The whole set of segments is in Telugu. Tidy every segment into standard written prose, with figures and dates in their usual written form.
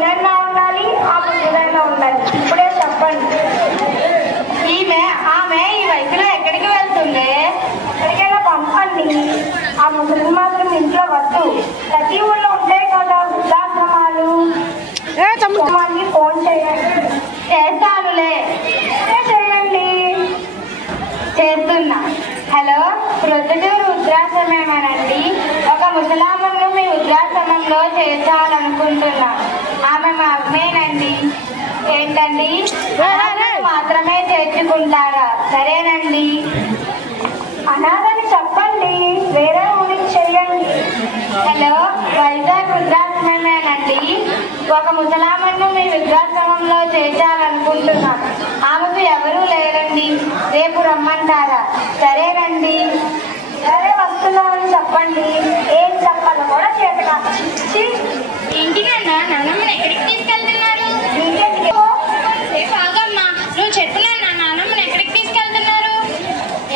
ఉండాలి, ఆ ముసలైనా ఉండాలి. ఇప్పుడే చెప్పండి. ఆమె ఈ వయసులో ఎక్కడికి వెళ్తుంది? ఎక్కడికైనా పంపండి. ఆ ముసలి మాత్రం ఇంట్లో వద్దు. ప్రతి ఊళ్ళో ఉంటాయి కదా వృద్ధాశ్రమాలు. ఫోన్ చేయండి. చేస్తానులే. చేయండి. చేస్తున్నా. హలో, ప్రొద్దుటూరు వృద్ధాశ్రమేమేనండి? ఒక ముసలామను మీ వృద్ధాశ్రమంలో చేర్చాలనుకుంటున్నాను. ఆమె మా అమ్మేనండి. ఏంటండి, మాత్రమే చేర్చుకుంటారా? సరేనండి. అనాథని చెప్పండి, వేరే ఊరికి చేయండి. హలో, వైజాగ్ వృద్ధాశ్రమేనండి? ఒక ముసలామను మీ వృద్ధాశ్రమంలో చేర్చాలనుకుంటున్నాను. ఆమెకు ఎవరూ లేరండి. రేపు రమ్మంటారా? సరేనండి. సరే, వస్తున్నామని చెప్పండి. ఏం చెప్పాలో కూడా చేతగా. ఏంటి నాన్నమ్మని ఎక్కడికి తీసుకెళ్తున్నారు? ఆగమ్మా, నువ్వు చెప్పు నాన్నమ్మని ఎక్కడికి తీసుకెళ్తున్నారు?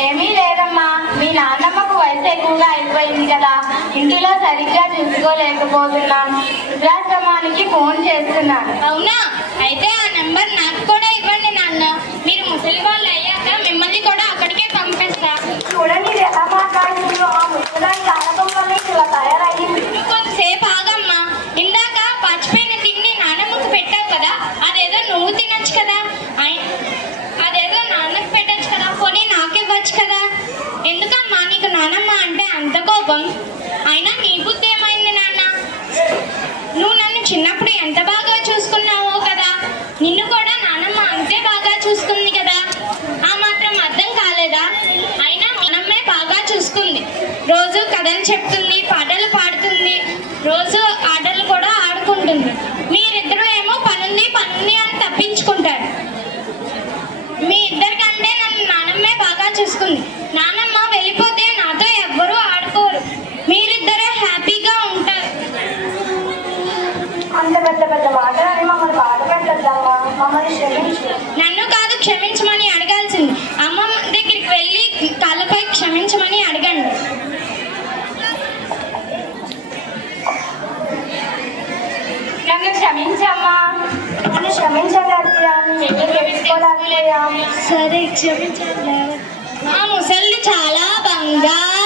ఏమీ లేదమ్మా, మీ నాన్నమ్మకు వయసు ఎక్కువగా అయిపోయింది కదా, ఇంటిలో సరిగ్గా చూసుకోలేకపోతున్నాం. వృద్ధాశ్రమానికి ఫోన్ చేస్తున్నాను. అవునా? అయితే ఆ నెంబర్ నాకు కూడా ఇవ్వండి నాన్న. మీరు ముసలి వాళ్ళు అయ్యాక మిమ్మల్ని కూడా అక్కడికే పంపిస్తా. చూడండి ఎలా మాట్లాడుతుందో. ఆ ముసలాన్ని ఆడపంలోనే ఇలా తయారయ్యింది. కొంతసేపు ఆగమ్మా. ఇందాక పచ్చిపోయిన తిండి నాన్నమ్మకు పెట్టావు కదా, అదేదో నువ్వు తినొచ్చు కదా. అదేదో నాన్నకు పెట్టచ్చు కదా, పోనీ నాకివ్వచ్చు కదా. ఎందుకమ్మా నీకు నాన్నమ్మ అంటే అంత కోపం? అయినా నీ బుద్ధి ఏమైంది నాన్న? నువ్వు నన్ను చిన్నప్పుడు ఎంత బాగా చూసుకున్నావో కదా, నిన్ను కూడా నాన్నమ్మ అంతే బాగా చూసుకుంది కదా. ఆ మాత్రం అర్థం కాలేదా? అయినా నాన్నమ్మే బాగా చూసుకుంది. రోజు కథలు చెప్తుంది, పాటలు పాడుతుంది, రోజు ఆటలు కూడా ఆడుకుంటుంది. మీరిద్దరూ ఏమో పనుంది అని తప్పించుకుంటారు. మీ ఇద్దరికంటే నన్ను నాన్నమ్మే బాగా చూసుకుంది. నాన్నమ్మ వెళ్ళిపోతే నాతో ఎవ్వరూ ఆడుకోరు. మీరిద్దరే హ్యాపీగా ఉంటారు. అంత పెద్ద పెద్ద మాటలని మమ్మల్ని బాధ పెట్టద్దమ్మా. మమ్మల్ని క్షమించు. నన్ను కాదు క్షమించమని అడగాల్సింది. అమ్మమ్మ దగ్గరికి వెళ్ళి కాళ్ళపై క్షమించమని అడగండి. నన్ను క్షమించమ్మా. నన్ను క్షమించండి అత్తయ్య. సరే, క్షమించండి. ఆ ముసలి చాలా బంగారు